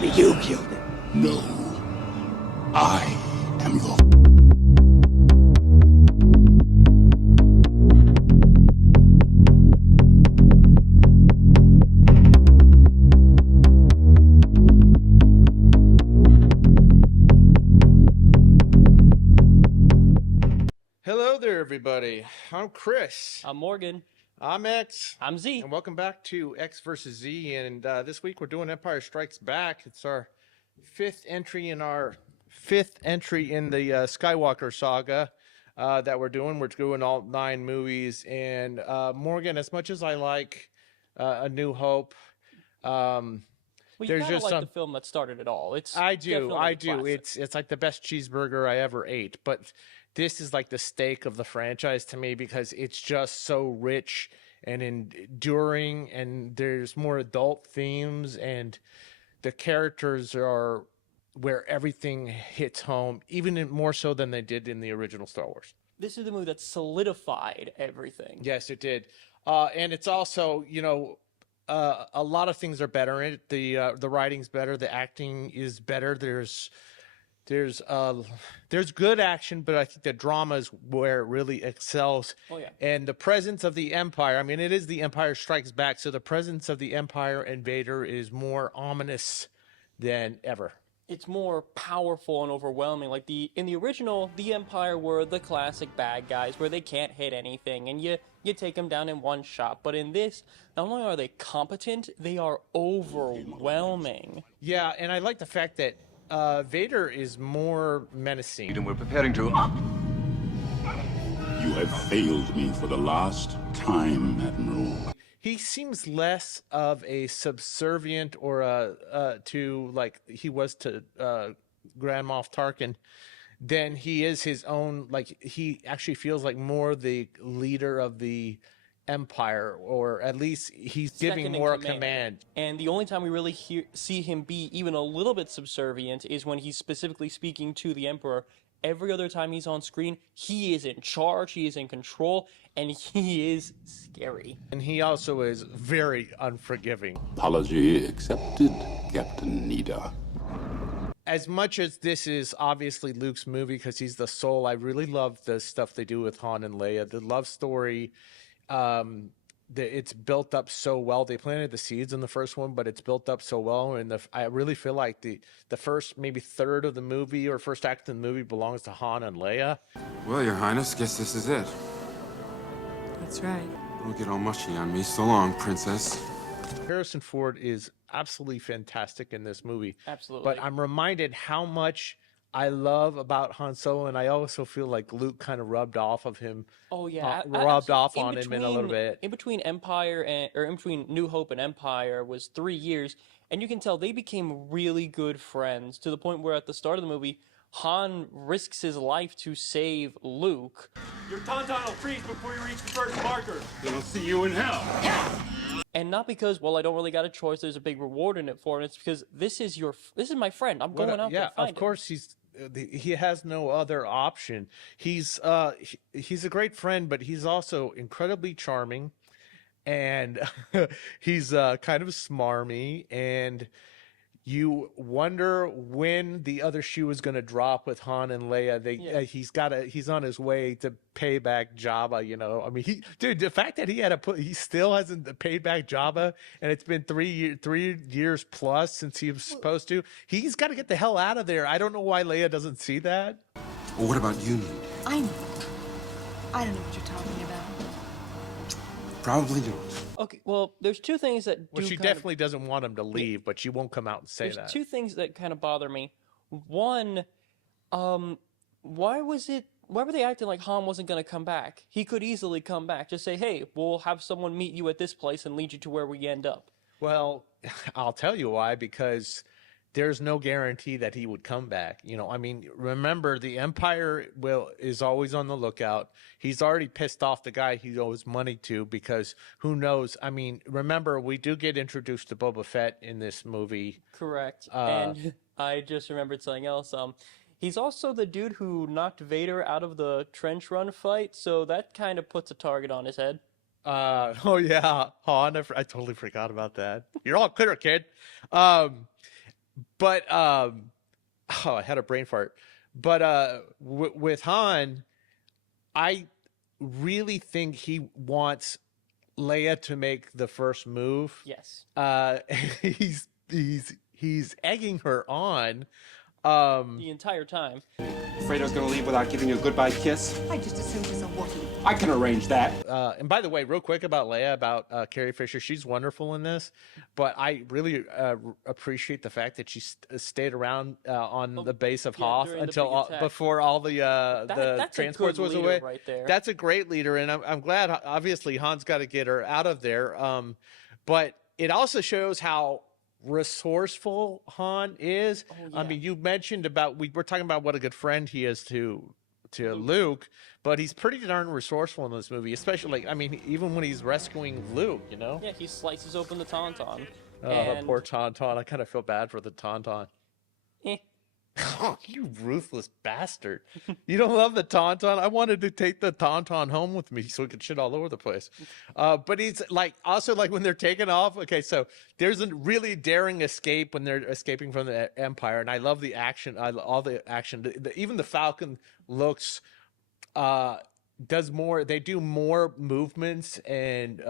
You killed him. No. I am your... Hello there, everybody. I'm Chris. I'm Morgan. I'm X. I'm Z. And welcome back to X versus Z. And this week we're doing Empire Strikes Back. It's our fifth entry in the Skywalker saga that we're doing. We're doing all 9 movies. And Morgan, as much as I like A New Hope, Well, you there's kind of just like the film that started it all. I do. Classic. It's like the best cheeseburger I ever ate. But this is like the steak of the franchise to me because it's just so rich and enduring, and there's more adult themes, and the characters are where everything hits home, even more so than they did in the original Star Wars. This is the movie that solidified everything. Yes, it did. And it's also, a lot of things are better in it. The writing's better, the acting is better. There's good action, but I think the drama is where it really excels. Oh, yeah. And the presence of the Empire, I mean, it is the Empire Strikes Back, so the presence of the Empire and Vader is more ominous than ever. It's more powerful and overwhelming. Like in the original, the Empire were the classic bad guys where they can't hit anything and you take them down in one shot. But in this, not only are they competent, they are overwhelming. Yeah, and I like the fact that Vader is more menacing. And we're preparing to... You have failed me for the last time, Admiral. He seems less of a subservient or to like he was to Grand Moff Tarkin than he is his own. Like he actually feels like more the leader of the Empire, or at least he's giving more command. And the only time we really see him be even a little bit subservient is when he's specifically speaking to the Emperor. Every other time he's on screen, he is in charge, he is in control, and he is scary. And he also is very unforgiving. Apology accepted, Captain Nida. As much as this is obviously Luke's movie because he's the soul, I really love the stuff they do with Han and Leia. The love story, it's built up so well. They planted the seeds in the first one, but it's built up so well. And I really feel like the first maybe third of the movie or first act of the movie belongs to Han and Leia. Well, Your Highness, guess this is it. That's right. Don't get all mushy on me. So long, Princess. Harrison Ford is absolutely fantastic in this movie. Absolutely. But I'm reminded how much I love about Han Solo, and I also feel like Luke kind of rubbed off of him. Oh yeah, rubbed off on him in a little bit. In between Empire in between New Hope and Empire was 3 years, and you can tell they became really good friends to the point where at the start of the movie, Han risks his life to save Luke. Your tauntaun will freeze before you reach the first marker. Then I'll see you in hell. And not because, well, I don't really got a choice. There's a big reward in it for him. It's because this is my friend. I'm going out to find him. Of course he has no other option. He's a great friend, but he's also incredibly charming, and he's kind of smarmy, and you wonder when the other shoe is going to drop with Han and Leia. He's on his way to pay back Jabba. I mean, the fact that he still hasn't paid back Jabba, and it's been 3 years plus since he was supposed to. He's got to get the hell out of there. I don't know why Leia doesn't see that. Well, what about you, Nid? I know. I don't know what you're talking about. Probably don't. Okay, well, there's two things that Well, she definitely doesn't want him to leave, but she won't come out and say that. There's two things that kind of bother me. One, why were they acting like Han wasn't going to come back? He could easily come back. Just say, hey, we'll have someone meet you at this place and lead you to where we end up. Well, I'll tell you why, because there's no guarantee that he would come back. I mean, remember, the Empire is always on the lookout. He's already pissed off the guy he owes money to, because who knows? I mean, remember, we do get introduced to Boba Fett in this movie. Correct. And I just remembered something else. He's also the dude who knocked Vader out of the trench run fight, so that kind of puts a target on his head. Oh yeah, Han, I totally forgot about that. You're all clear, kid. But oh, I had a brain fart. But with Han, I really think he wants Leia to make the first move. Yes. He's egging her on. The entire time. Afraid I was gonna leave without giving you a goodbye kiss? I just assumed it's a Wookiee. I can arrange that. And by the way, real quick about Leia, about Carrie Fisher, she's wonderful in this, but I really appreciate the fact that she stayed around on the base of Hoth during the until big attack. before all the That's transports a good was leader away. right there. That's a great leader, and I'm glad. Obviously, Han's got to get her out of there. But it also shows how resourceful Han is. Oh, yeah. I mean, you mentioned about we're talking about what a good friend he is to Luke, but he's pretty darn resourceful in this movie, especially I mean, even when he's rescuing Luke, you know. Yeah, he slices open the Tauntaun. Oh, and... the poor Tauntaun. I kind of feel bad for the Tauntaun. Eh. Oh, you ruthless bastard. You don't love the Tauntaun? I wanted to take the Tauntaun home with me so it could shit all over the place. But he's like, also like when they're taking off. Okay, so there's a really daring escape when they're escaping from the Empire. And I love the action. All the action. Even the Falcon looks, does more. They do more movements and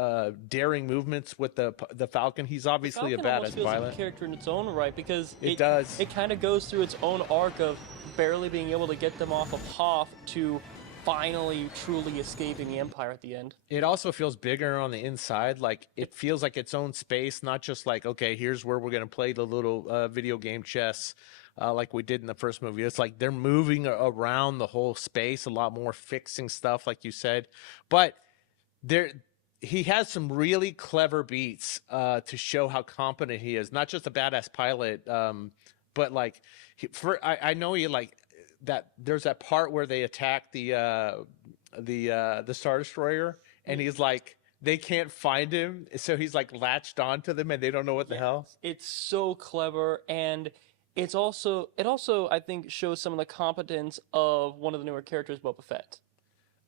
daring movements with the Falcon. He's obviously a badass feels pilot. like a character in its own right because It does. It kind of goes through its own arc of barely being able to get them off of Hoth to finally truly escaping the Empire at the end. It also feels bigger on the inside. Like it feels like its own space, not just like, okay, here's where we're going to play the little video game chess like we did in the first movie. It's like they're moving around the whole space a lot more, fixing stuff, like you said. But he has some really clever beats to show how competent he is. Not just a badass pilot, but like I know he like that. There's that part where they attack the Star Destroyer, and he's like, they can't find him, so he's like latched onto them, and they don't know what the hell. It's so clever, and it also I think shows some of the competence of one of the newer characters, Boba Fett.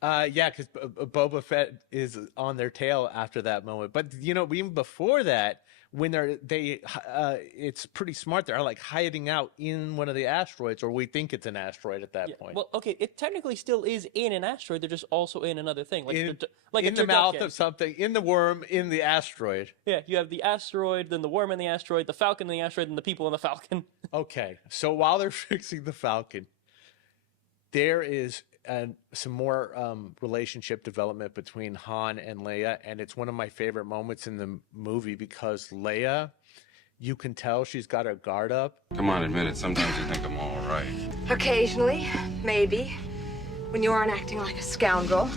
Yeah, because Boba Fett is on their tail after that moment. But you know, even before that, when it's pretty smart. They're like hiding out in one of the asteroids, or we think it's an asteroid at that point. Well, okay, it technically still is in an asteroid. They're just also in another thing, like in the mouth of something, in the worm, in the asteroid. Yeah, you have the asteroid, then the worm in the asteroid, the Falcon in the asteroid, and the people in the Falcon. Okay, so while they're fixing the Falcon, there is some more relationship development between Han and Leia, and it's one of my favorite moments in the movie because Leia, you can tell she's got her guard up. Come on, admit it. Sometimes you think I'm all right. Occasionally, maybe. When you aren't acting like a scoundrel.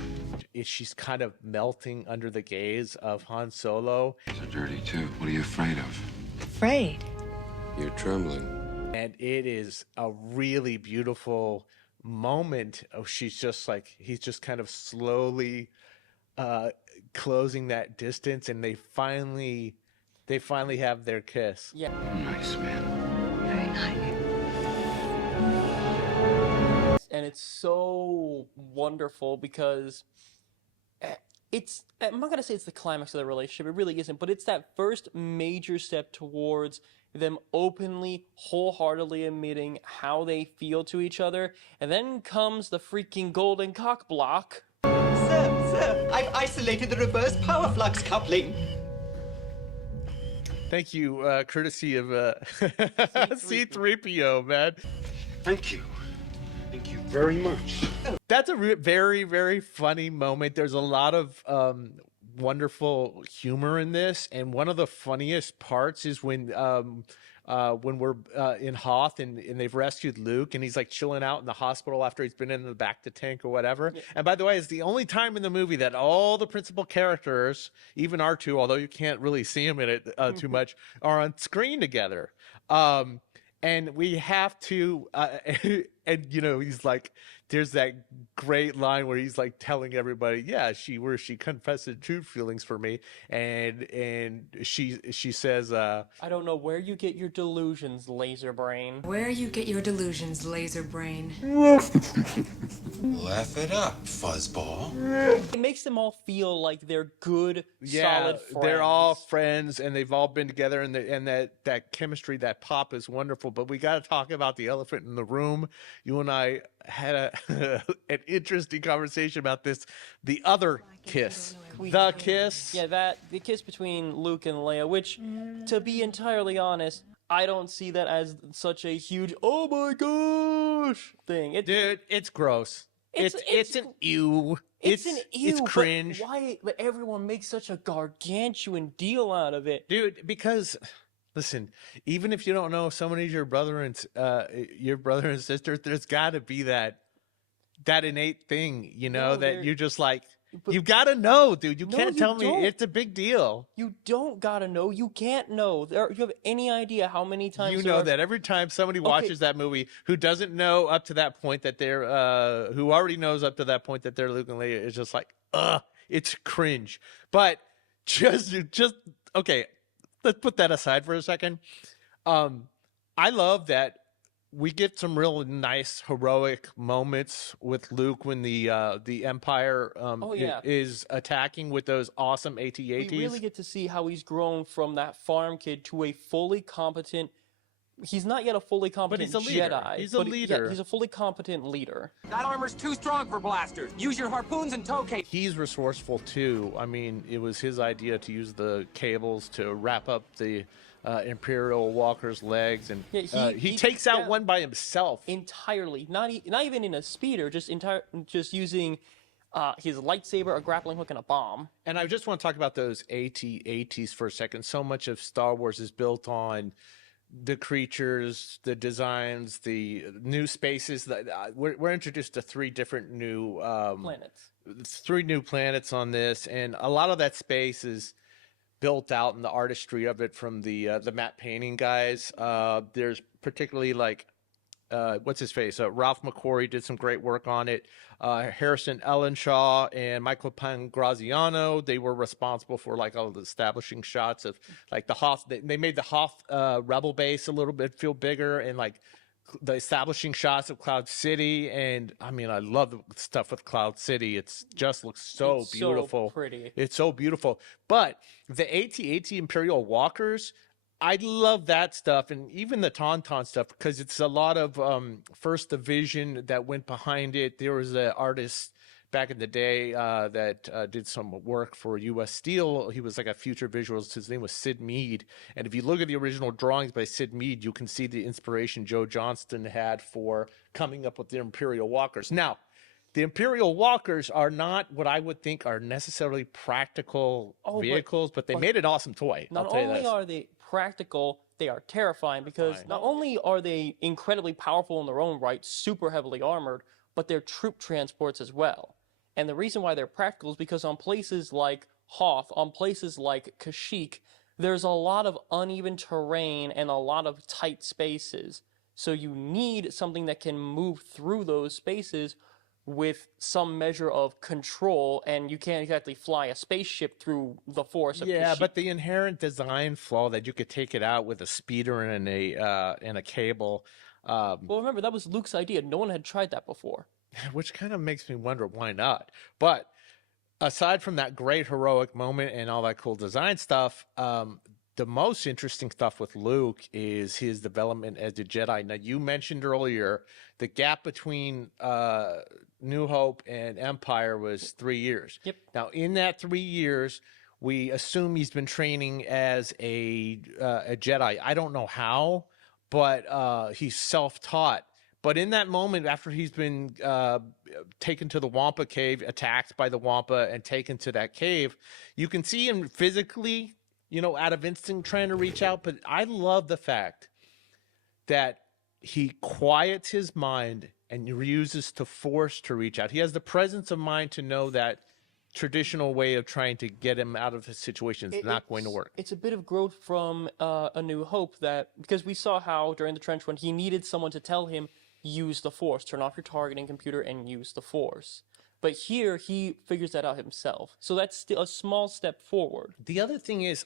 She's kind of melting under the gaze of Han Solo. You're dirty, too. What are you afraid of? Afraid? You're trembling. And it is a really beautiful moment. Oh, she's just like, he's just kind of slowly closing that distance, and they finally have their kiss. Yeah. Nice, man. Very nice. And it's so wonderful because I'm not going to say it's the climax of the relationship, it really isn't, but it's that first major step towards them openly, wholeheartedly admitting how they feel to each other, and then comes the freaking golden cock block. Sir, I've isolated the reverse power flux coupling. Thank you, courtesy of C-3PO, man. Thank you. Thank you very much. That's a very, very funny moment. There's a lot of wonderful humor in this, and one of the funniest parts is when we're in Hoth and they've rescued Luke, and he's like chilling out in the hospital after he's been in the bacta tank or whatever. Yeah. And by the way, it's the only time in the movie that all the principal characters, even R2, although you can't really see him in it too much, are on screen together. And we have to and he's like, there's that great line where he's like telling everybody, yeah, she confessed her true feelings for me, and she says, I don't know where you get your delusions, laser brain. Where you get your delusions, laser brain. Laugh it up, fuzzball. It makes them all feel like they're good, yeah, solid friends. they're all friends, and they've all been together, and that chemistry, that pop is wonderful. But we got to talk about the elephant in the room. You and I had an interesting conversation about this. The other kiss. The kiss. Yeah, the kiss between Luke and Leia, which, to be entirely honest, I don't see that as such a huge, oh my gosh, thing. Dude, it's gross. It's an ew. It's an ew. It's cringe. But why everyone makes such a gargantuan deal out of it? Dude, because listen, even if you don't know if somebody's your brother and sister, there's got to be that innate thing, that you're just like, you got to know, dude. You can't tell me it's a big deal. You don't got to know. You can't know. You have any idea how many times that every time somebody watches that movie who doesn't know up to that point that they're who already knows up to that point that they're Luke and Leia is just like, it's cringe. But just okay, let's put that aside for a second. I love that we get some real nice heroic moments with Luke when the Empire is attacking with those awesome AT-ATs. We really get to see how he's grown from that farm kid to a fully competent. He's not yet a fully competent Jedi. He's a leader. Yeah, he's a fully competent leader. That armor's too strong for blasters. Use your harpoons and tow cables. He's resourceful too. I mean, it was his idea to use the cables to wrap up the Imperial Walker's legs, and he takes out one by himself entirely. Not even in a speeder, just using his lightsaber, a grappling hook, and a bomb. And I just want to talk about those AT-ATs for a second. So much of Star Wars is built on the creatures, the designs, the new spaces. We're introduced to three different new planets. 3 new planets on this, and a lot of that space is built out in the artistry of it from the matte painting guys. There's particularly like what's his face? Ralph McQuarrie did some great work on it. Harrison Ellenshaw and Michael Pangraziano, they were responsible for like all the establishing shots of like the Hoth. They made the Hoth rebel base a little bit feel bigger, and like the establishing shots of Cloud City. And I mean, I love the stuff with Cloud City. It's just looks so beautiful. So pretty. It's so beautiful. But the AT-AT Imperial Walkers, I love that stuff, and even the Tauntaun stuff, because it's a lot of First Division that went behind it. There was an artist back in the day that did some work for U.S. Steel. He was like a future visualist. His name was Sid Mead. And if you look at the original drawings by Sid Mead, you can see the inspiration Joe Johnston had for coming up with the Imperial Walkers. Now, the Imperial Walkers are not what I would think are necessarily practical vehicles, but they made an awesome toy. Not only are they practical, they are terrifying, because not only are they incredibly powerful in their own right, super heavily armored, but they're troop transports as well. And the reason why they're practical is because on places like Hoth, on places like Kashyyyk, there's a lot of uneven terrain and a lot of tight spaces. So you need something that can move through those spaces with some measure of control, and you can't exactly fly a spaceship through the force of Kashyyyk. But the inherent design flaw that you could take it out with a speeder and a cable. Well, remember, that was Luke's idea. No one had tried that before. Which kind of makes me wonder why not. But aside from that great heroic moment and all that cool design stuff, the most interesting stuff with Luke is his development as a Jedi. Now, you mentioned earlier the gap between New Hope and Empire was 3 years. Yep. Now, in that 3 years, we assume he's been training as a Jedi. I don't know how, but he's self-taught. But in that moment, after he's been taken to the Wampa cave, attacked by the Wampa, and taken to that cave, you can see him physically, out of instinct trying to reach out. But I love the fact that he quiets his mind and uses to force to reach out. He has the presence of mind to know that traditional way of trying to get him out of the situation is not going to work. It's a bit of growth from A New Hope, that because we saw how during the trench run he needed someone to tell him, use the Force, turn off your targeting computer and use the Force. But here, he figures that out himself. So that's still a small step forward. The other thing is,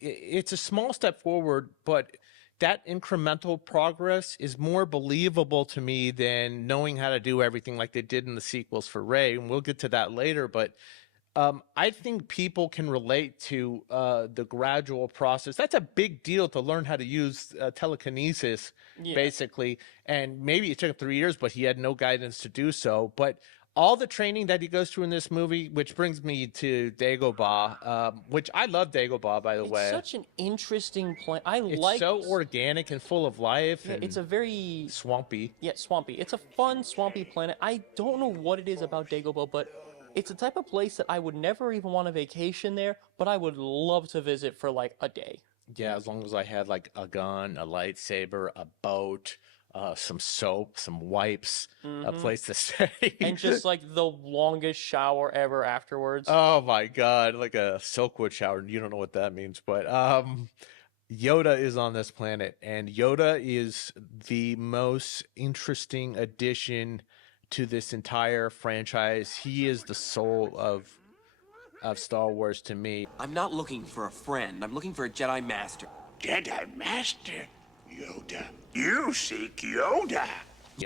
it's a small step forward, but that incremental progress is more believable to me than knowing how to do everything like they did in the sequels for Rey, and we'll get to that later. But I think people can relate to the gradual process. That's a big deal to learn how to use telekinesis, basically. And maybe it took 3 years, but he had no guidance to do so. But all the training that he goes through in this movie, which brings me to Dagobah, which I love Dagobah, by the way. It's such an interesting planet. It's so organic and full of life. Yeah, and it's a very... swampy. Yeah, swampy. It's a fun, swampy planet. I don't know what it is about Dagobah, but it's a type of place that I would never even want a vacation there, but I would love to visit for like a day. Yeah, as long as I had like a gun, a lightsaber, a boat, some soap, some wipes, a place to stay. And just like the longest shower ever afterwards. Oh my God, like a Silkwood shower. You don't know what that means, but Yoda is on this planet, and Yoda is the most interesting addition to this entire franchise. He is the soul of Star Wars to me. I'm not looking for a friend. I'm looking for a Jedi Master. Jedi Master Yoda. You seek Yoda.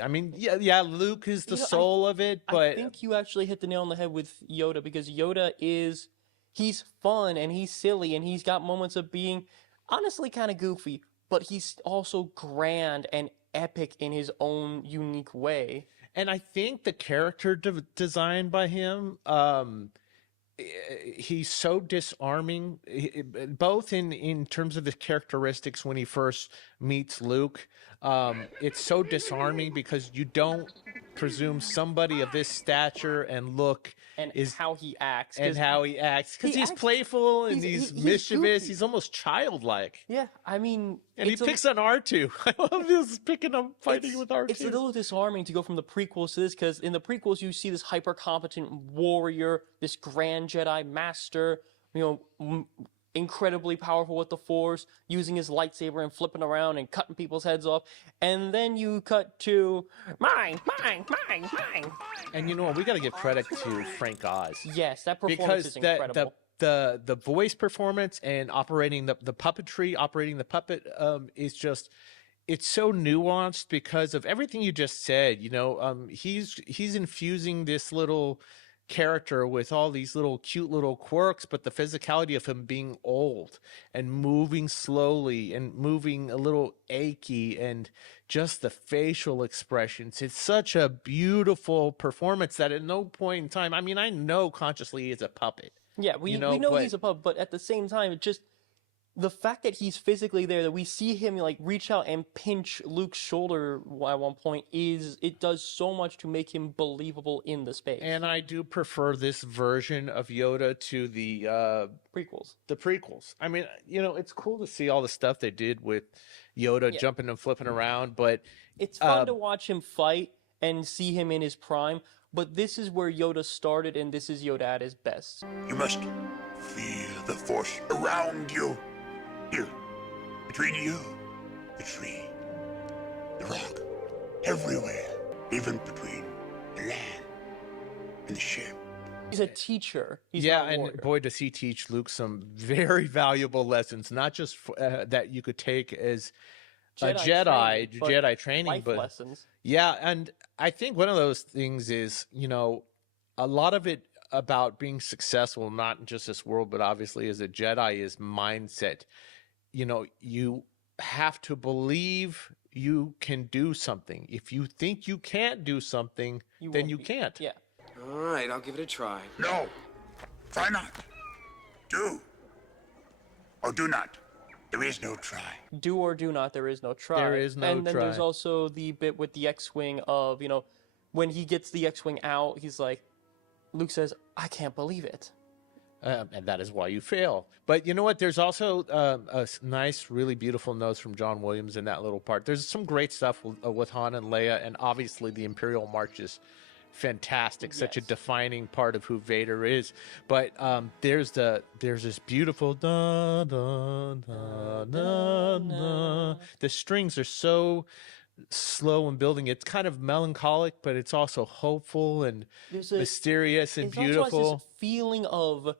I mean, yeah, Luke is the soul of it, but I think you actually hit the nail on the head with Yoda, because Yoda he's fun and he's silly and he's got moments of being honestly kind of goofy, but he's also grand and epic in his own unique way. And I think the character design by him, he's so disarming, both in terms of his characteristics when he first meets Luke. It's so disarming because you don't presume somebody of this stature and look and how he acts, because he's playful and he's mischievous. He's almost childlike. Yeah, I mean, and he picks on R2. I love this picking up fighting with R2. It's a little disarming to go from the prequels to this, because in the prequels you see this hyper competent warrior, this grand Jedi Master, incredibly powerful with the Force, using his lightsaber and flipping around and cutting people's heads off. And then you cut to mine. And you know what? We got to give credit to Frank Oz. Yes, that performance is incredible. The voice performance and operating the puppetry, operating the puppet is just, it's so nuanced because of everything you just said. He's infusing this little character with all these little cute little quirks, but the physicality of him being old and moving slowly and moving a little achy, and just the facial expressions. It's such a beautiful performance that at no point in time, I mean, I know consciously he's a puppet. Yeah, we know he's a puppet, but at the same time, it just, the fact that he's physically there, that we see him like reach out and pinch Luke's shoulder at one point, it does so much to make him believable in the space. And I do prefer this version of Yoda to the prequels. The prequels. I mean, it's cool to see all the stuff they did with Yoda jumping and flipping around, but it's fun to watch him fight and see him in his prime. But this is where Yoda started, and this is Yoda at his best. You must feel the Force around you. Here, between you, the tree, the rock, everywhere, even between the land and the ship. He's a teacher. He's not a warrior. And boy, does he teach Luke some very valuable lessons, not just that you could take as Jedi training, life but lessons. Yeah, and I think one of those things is, a lot of it about being successful, not in just this world, but obviously as a Jedi, is mindset. You have to believe you can do something. If you think you can't do something, then you can't. Yeah. All right, I'll give it a try. No, try not. Do or do not. There is no try. Do or do not, there is no try. There is no try. And then there's also the bit with the X-Wing of, when he gets the X-Wing out, he's like, Luke says, I can't believe it. And that is why you fail. But you know what? There's also a nice, really beautiful notes from John Williams in that little part. There's some great stuff with Han and Leia, and obviously the Imperial March is fantastic. Such a defining part of who Vader is. But there's this beautiful da da da da da. The strings are so slow in building. It's kind of melancholic, but it's also hopeful and mysterious and beautiful. It's also this feeling of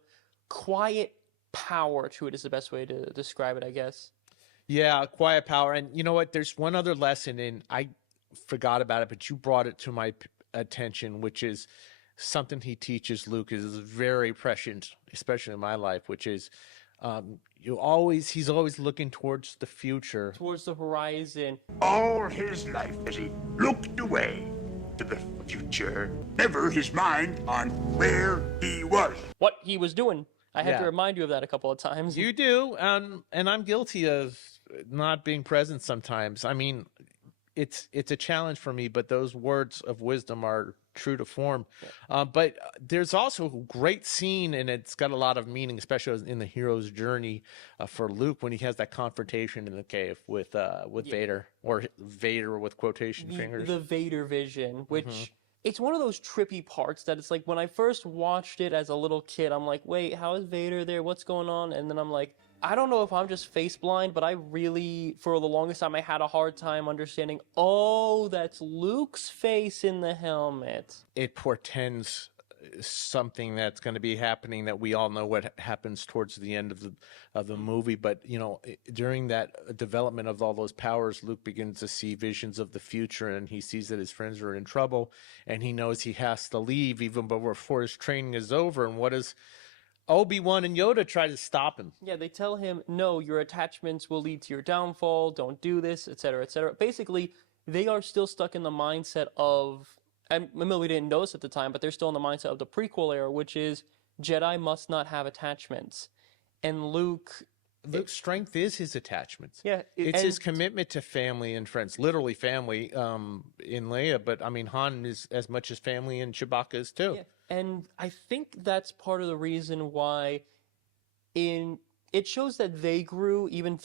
quiet power to it is the best way to describe it, I guess. Yeah, quiet power. And you know what? There's one other lesson, and I forgot about it, but you brought it to my attention, which is something he teaches Luke is very prescient, especially in my life, which is he's always looking towards the future, towards the horizon. All his life as he looked away to the future, never his mind on where he was. What he was doing. I had to remind you of that a couple of times. You do, and I'm guilty of not being present sometimes. I mean, it's a challenge for me, but those words of wisdom are true to form. But there's also a great scene, and it's got a lot of meaning, especially in the hero's journey for Luke when he has that confrontation in the cave with Vader, or Vader with quotation fingers. The Vader vision, which it's one of those trippy parts that it's like when I first watched it as a little kid, I'm like, wait, how is Vader there? What's going on? And then I'm like, I don't know if I'm just face blind, but I really, for the longest time, I had a hard time understanding, oh, that's Luke's face in the helmet. It portends something that's going to be happening that we all know what happens towards the end of the movie. But, you know, during that development of all those powers, Luke begins to see visions of the future, and he sees that his friends are in trouble, and he knows he has to leave even before his training is over. And what does Obi-Wan and Yoda try to stop him? Yeah, they tell him, no, your attachments will lead to your downfall, don't do this, etc., etc. Basically, they are still stuck in the mindset of, and we didn't notice at the time, but they're still in the mindset of the prequel era, which is Jedi must not have attachments. And Luke's strength is his attachments. Yeah. It's his commitment to family and friends, literally family in Leia, but I mean, Han is as much as family, and Chewbacca is too. Yeah. And I think that's part of the reason why it shows that they grew even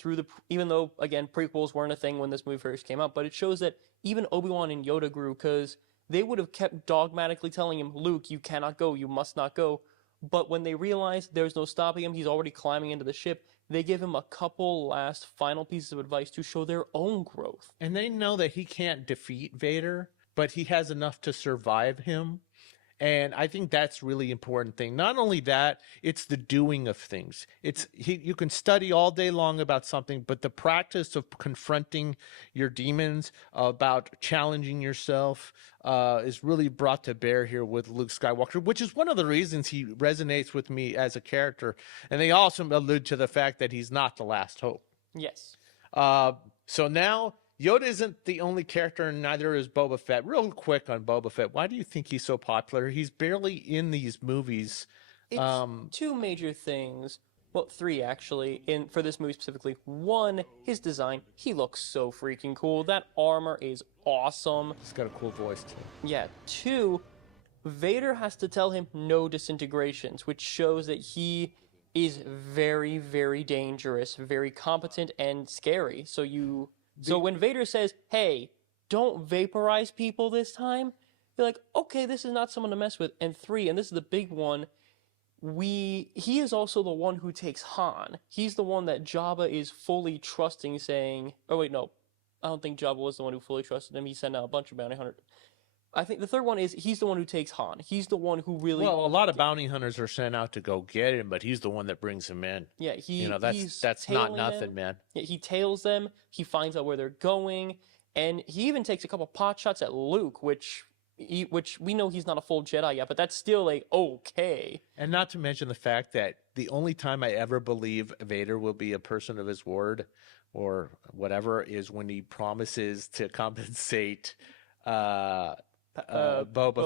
though, again, prequels weren't a thing when this movie first came out, but it shows that even Obi-Wan and Yoda grew, because they would have kept dogmatically telling him, Luke, you cannot go, you must not go. But when they realize there's no stopping him, he's already climbing into the ship, they give him a couple last final pieces of advice to show their own growth. And they know that he can't defeat Vader, but he has enough to survive him. And I think that's really important thing. Not only that, it's the doing of things. You can study all day long about something, but the practice of confronting your demons, about challenging yourself, is really brought to bear here with Luke Skywalker, which is one of the reasons he resonates with me as a character. And they also allude to the fact that he's not the last hope. Yes. So now Yoda isn't the only character, and neither is Boba Fett. Real quick on Boba Fett, why do you think he's so popular? He's barely in these movies. It's two major things. Well, three, actually, for this movie specifically. One, his design. He looks so freaking cool. That armor is awesome. He's got a cool voice, too. Yeah. Two, Vader has to tell him no disintegrations, which shows that he is very, very dangerous, very competent, and scary. So when Vader says, hey, don't vaporize people this time, you're like, okay, this is not someone to mess with. And three, and this is the big one, he is also the one who takes Han. He's the one that Jabba is fully trusting, saying, oh wait, no, I don't think Jabba was the one who fully trusted him. He sent out a bunch of bounty hunters. I think the third one is he's the one who takes Han. He's the one who really... Well, a lot of bounty hunters are sent out to go get him, but he's the one that brings him in. Yeah, that's not nothing, man. Yeah, he tails them. He finds out where they're going, and he even takes a couple pot shots at Luke, which we know he's not a full Jedi yet, but that's still okay. And not to mention the fact that the only time I ever believe Vader will be a person of his word or whatever is when he promises to compensate Boba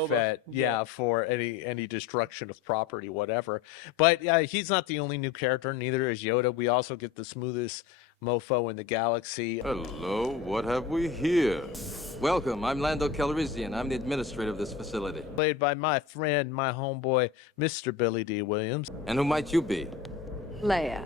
Fett, for any destruction of property, whatever. But he's not the only new character, neither is Yoda. We also get the smoothest mofo in the galaxy. Hello, what have we here? Welcome, I'm Lando Calrissian. I'm the administrator of this facility. Played by my friend, my homeboy, Mr. Billy D. Williams. And who might you be? Leia.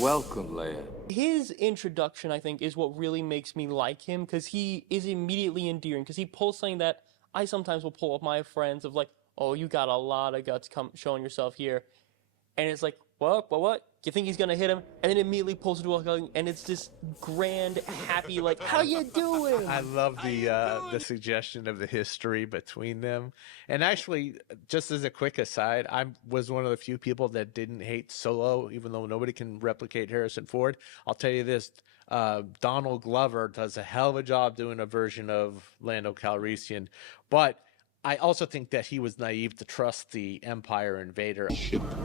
Welcome, Leia. His introduction, I think, is what really makes me like him, because he is immediately endearing, because he pulls something that I sometimes will pull up my friends of like, oh, you got a lot of guts showing yourself here. And it's like, what? You think he's gonna hit him, and then immediately pulls into a hug, and it's this grand, happy, like, how you doing? I love the suggestion of the history between them. And actually, just as a quick aside, I was one of the few people that didn't hate Solo, even though nobody can replicate Harrison Ford. I'll tell you this, Donald Glover does a hell of a job doing a version of Lando Calrissian, but I also think that he was naive to trust the Empire and Vader.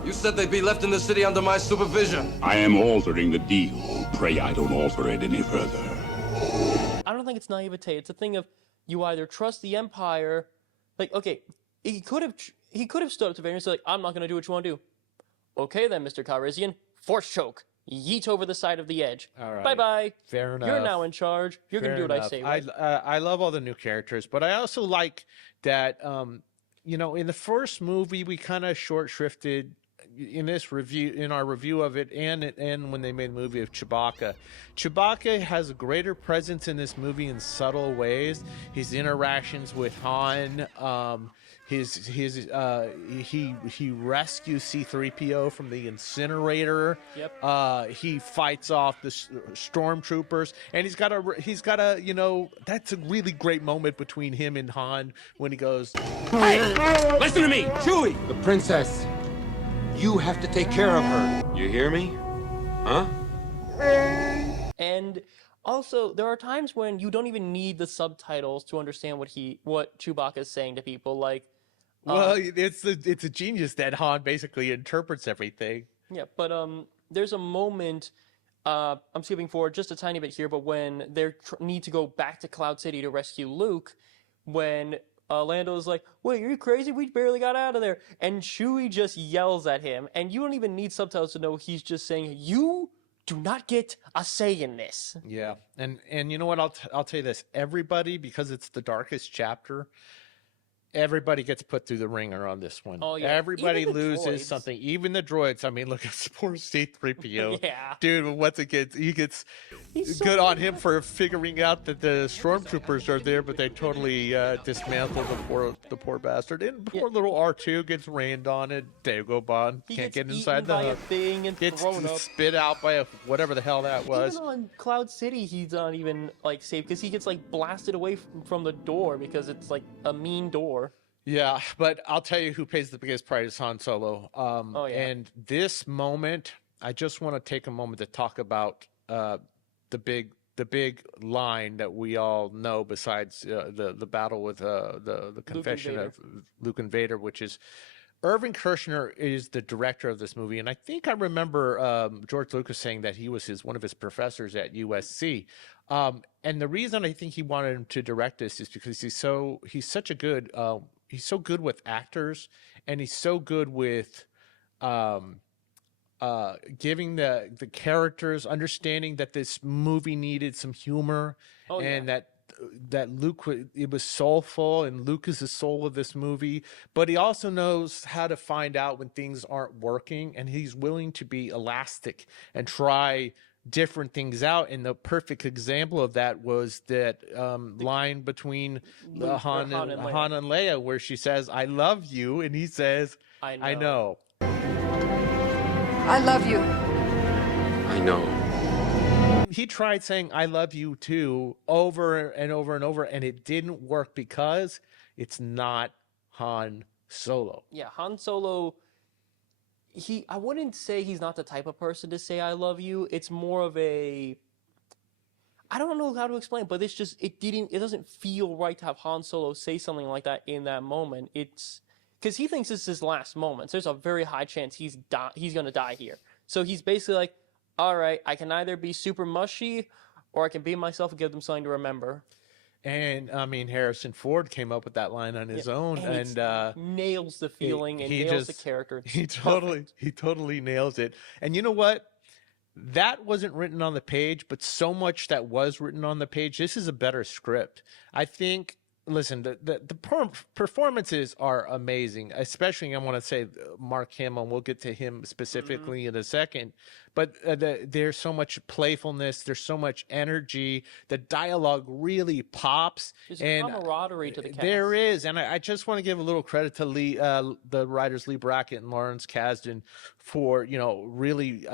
You said they'd be left in the city under my supervision. I am altering the deal. Pray I don't alter it any further. I don't think it's naivete. It's a thing of you either trust the Empire, like, okay, he could have stood up to Vader and said, like, I'm not going to do what you want to do. Okay then, Mr. Calrissian, force choke. Yeet over the side of the edge. All right. Bye-bye. Fair enough. You're now in charge. You're going to do what I say. Right? I love all the new characters, but I also like that, in the first movie, we kind of short shrifted in our review of it, and when they made the movie of Chewbacca. Chewbacca has a greater presence in this movie in subtle ways. His interactions with Han, he rescues C-3PO from the incinerator. Yep. He fights off the stormtroopers, and he's got a that's a really great moment between him and Han when he goes, Hey! Listen to me! Chewie! The princess. You have to take care of her. You hear me? Huh? And also, there are times when you don't even need the subtitles to understand what Chewbacca is saying to people. Like, well, it's a genius that Han basically interprets everything. Yeah, but there's a moment. I'm skipping forward just a tiny bit here, but when they need to go back to Cloud City to rescue Luke, when Lando's like, wait, are you crazy? We barely got out of there. And Chewie just yells at him, and you don't even need subtitles to know he's just saying, you do not get a say in this. Yeah, and you know what? I'll tell you this. Everybody, because it's the darkest chapter, everybody gets put through the ringer on this one. Oh, yeah. Everybody Even the loses droids. something. Even the droids. I mean, look at poor C-3PO. Yeah. Dude, he gets He's so good on him for figuring out that the stormtroopers are there, but they totally dismantle the poor bastard. And poor little R2 gets rained on at Dagobah. He Can't gets get inside eaten by the a thing and gets thrown up. spit out by whatever the hell that was. Even on Cloud City, he's not even like safe because he gets like blasted away from the door because it's like a mean door. Yeah, but I'll tell you who pays the biggest price, Han Solo. Oh, yeah. And this moment, I just want to take a moment to talk about the big line that we all know besides the battle with the confession of Luke and Vader, which is Irvin Kershner is the director of this movie, and I think I remember George Lucas saying that he was one of his professors at USC. And the reason I think he wanted him to direct this is because he's such a good he's so good with actors, and he's so good with giving the characters, understanding that this movie needed some humor, and that Luke, it was soulful, and Luke is the soul of this movie, but he also knows how to find out when things aren't working, and he's willing to be elastic and try different things out. And the perfect example of that was that line between Han and Leia, where she says, "I love you," and he says, "I know." I love you. I know. He tried saying "I love you too" over and over and over, and it didn't work because it's not Han Solo. Yeah, Han Solo, I wouldn't say he's not the type of person to say "I love you." It's more of I don't know how to explain it, but it's just, it doesn't feel right to have Han Solo say something like that in that moment. It's because he thinks this is his last moment. So there's a very high chance he's going to die here. So he's basically like, all right, I can either be super mushy or I can be myself and give them something to remember. And I mean, Harrison Ford came up with that line on his own, and nails the feeling and nails the character. He totally nails it. And you know what? That wasn't written on the page, but so much that was written on the page. This is a better script. I think. Listen, the performances are amazing, especially I want to say Mark Hamill. We'll get to him specifically in a second. but there's so much playfulness, there's so much energy, the dialogue really pops. There's and camaraderie to the cast. There is, and I just want to give a little credit to the writers Lee Brackett and Lawrence Kasdan for really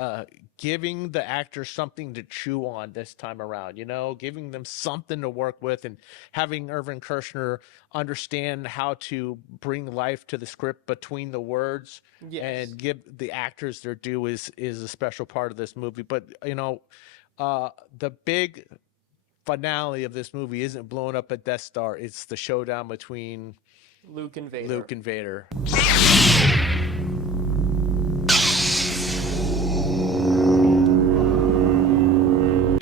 giving the actors something to chew on this time around, giving them something to work with, and having Irvin Kershner understand how to bring life to the script between the words. Yes. And give the actors their due is a special part of this movie. But the big finale of this movie isn't blowing up a Death Star, it's the showdown between Luke and Vader.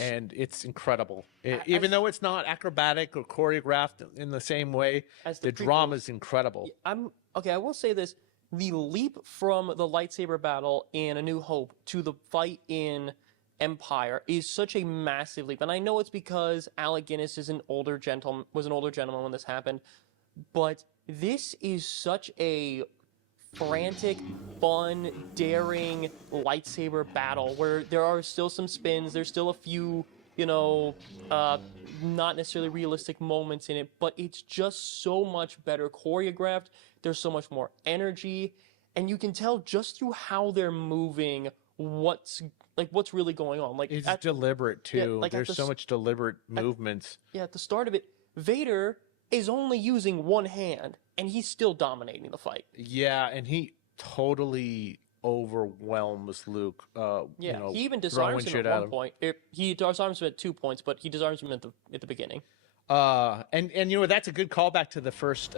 And it's incredible. Even though it's not acrobatic or choreographed in the same way, as the drama is incredible. I will say this. The leap from the lightsaber battle in A New Hope to the fight in Empire is such a massive leap. And I know it's because Alec Guinness was an older gentleman when this happened. But this is such a frantic, fun, daring lightsaber battle where there are still some spins, there's still a few, not necessarily realistic moments in it, but it's just so much better choreographed. There's so much more energy, and you can tell just through how they're moving what's really going on. Like it's deliberate too. Yeah, there's so much deliberate movements. At the start of it, Vader is only using one hand, and he's still dominating the fight. Yeah, and he totally overwhelms Luke. He even disarms him at one point. He disarms him at 2 points, but he disarms him at the beginning. And that's a good callback to the first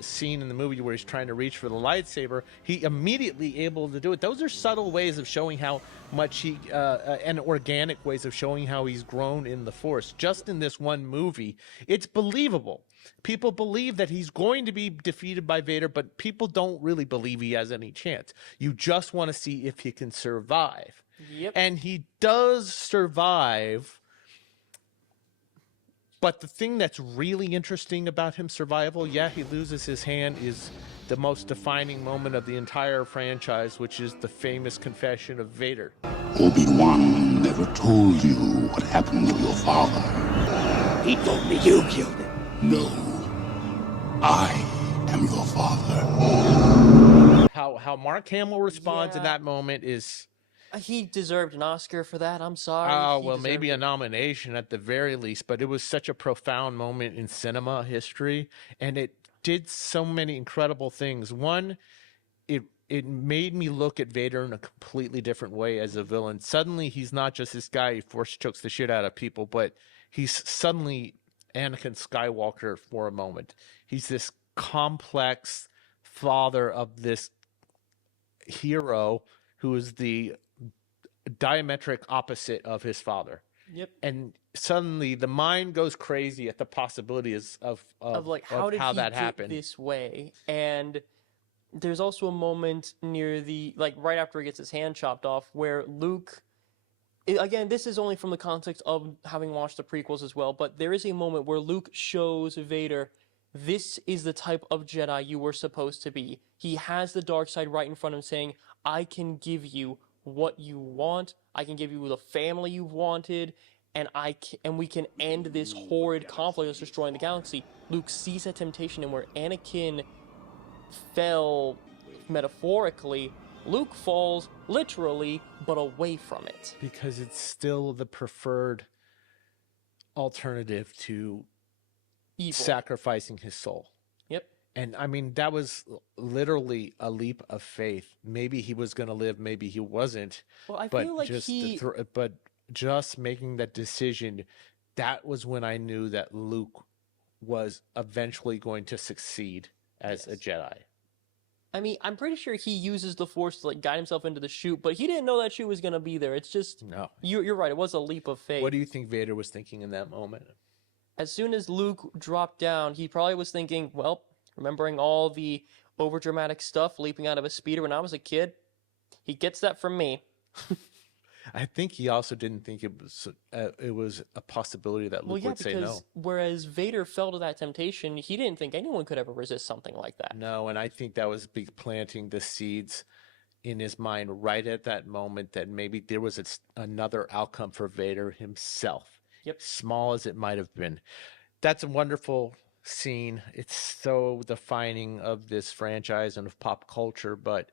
scene in the movie where he's trying to reach for the lightsaber. He immediately able to do it. Those are subtle ways of showing how much and organic ways of showing how he's grown in the Force. Just in this one movie, it's believable. People believe that he's going to be defeated by Vader, but people don't really believe he has any chance. You just want to see if he can survive. Yep. And he does survive. But the thing that's really interesting about him survival, he loses his hand, is the most defining moment of the entire franchise, which is the famous confession of Vader. Obi-Wan never told you what happened to your father. He told me you killed him. No, I am your father. How Mark Hamill responds in that moment is... He deserved an Oscar for that. I'm sorry. Oh, well, maybe a nomination at the very least, but it was such a profound moment in cinema history, and it did so many incredible things. One, it made me look at Vader in a completely different way as a villain. Suddenly, he's not just this guy who force chokes the shit out of people, but he's suddenly Anakin Skywalker for a moment. He's this complex father of this hero who is the diametric opposite of his father. Yep. And suddenly the mind goes crazy at the possibilities of how that happened this way. And there's also a moment near right after he gets his hand chopped off where Luke, again, this is only from the context of having watched the prequels as well, but there is a moment where Luke shows Vader, this is the type of Jedi you were supposed to be. He has the dark side right in front of him saying, I can give you what you want. I can give you the family you've wanted, and we can end this horrid conflict that's destroying the galaxy. Luke sees that temptation, and where Anakin fell metaphorically, Luke falls literally, but away from it. Because it's still the preferred alternative to evil. Sacrificing his soul. Yep. And I mean, that was literally a leap of faith. Maybe he was going to live, maybe he wasn't. Well, I feel like but just making that decision, that was when I knew that Luke was eventually going to succeed as a Jedi. I mean, I'm pretty sure he uses the Force to guide himself into the chute, but he didn't know that chute was going to be there. It's just, no. You're right. It was a leap of faith. What do you think Vader was thinking in that moment? As soon as Luke dropped down, he probably was thinking, well, remembering all the overdramatic stuff leaping out of a speeder when I was a kid, he gets that from me. I think he also didn't think it was a possibility that Luke would say no. Whereas Vader fell to that temptation, he didn't think anyone could ever resist something like that. No, and I think that was planting the seeds in his mind right at that moment that maybe there was another outcome for Vader himself. Yep. Small as it might have been. That's a wonderful scene. It's so defining of this franchise and of pop culture. But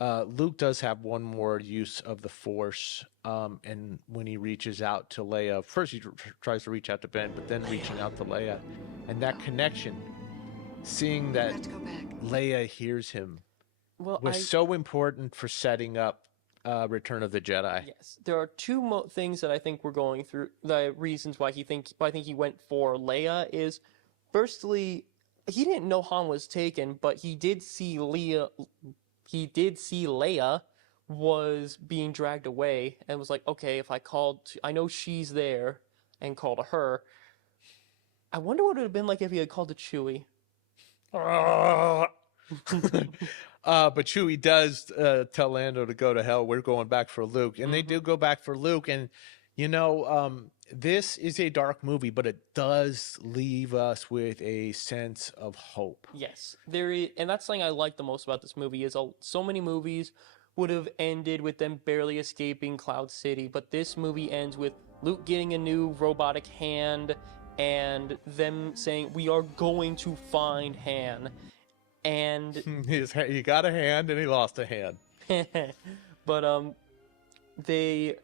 Luke does have one more use of the Force, and when he reaches out to Leia, first he tries to reach out to Ben, but then reaching out to Leia, and that connection, seeing that Leia hears him, was so important for setting up Return of the Jedi. Yes, there are two things that I think we're going through. The reasons why I think he went for Leia is, firstly, he didn't know Han was taken, but he did see Leia. He did see Leia was being dragged away, and was like, okay, if I know she's there, and called to her. I wonder what it would have been like if he had called to Chewie. But Chewie does tell Lando to go to hell. We're going back for Luke, and they do go back for Luke. And this is a dark movie, but it does leave us with a sense of hope. Yes, there is, and that's something I like the most about this movie. Is so many movies would have ended with them barely escaping Cloud City, but this movie ends with Luke getting a new robotic hand, and them saying, "We are going to find Han." And he got a hand and he lost a hand. But they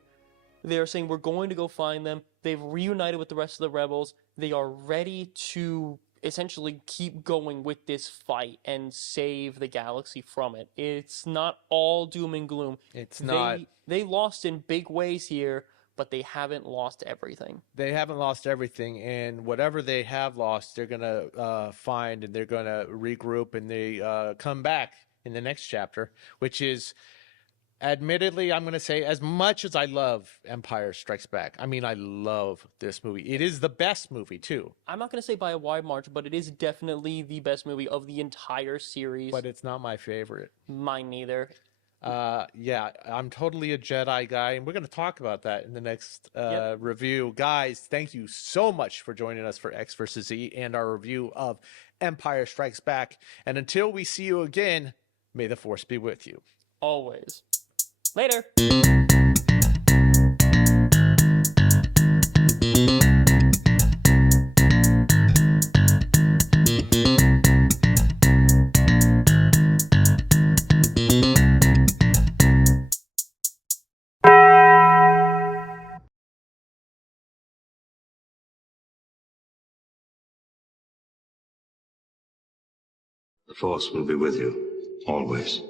are saying, we're going to go find them. They've reunited with the rest of the rebels. They are ready to essentially keep going with this fight and save the galaxy from it. It's not all doom and gloom. It's not. They lost in big ways here, but they haven't lost everything. They haven't lost everything, and whatever they have lost, they're going to find, and they're going to regroup, and they come back in the next chapter, which is, admittedly, I'm going to say, as much as I love Empire Strikes Back, I mean, I love this movie. It is the best movie, too. I'm not going to say by a wide margin, but it is definitely the best movie of the entire series. But it's not my favorite. Mine neither. Yeah, I'm totally a Jedi guy, and we're going to talk about that in the next review. Guys, thank you so much for joining us for X vs. Z and our review of Empire Strikes Back. And until we see you again, may the Force be with you. Always. Later. The Force will be with you, always.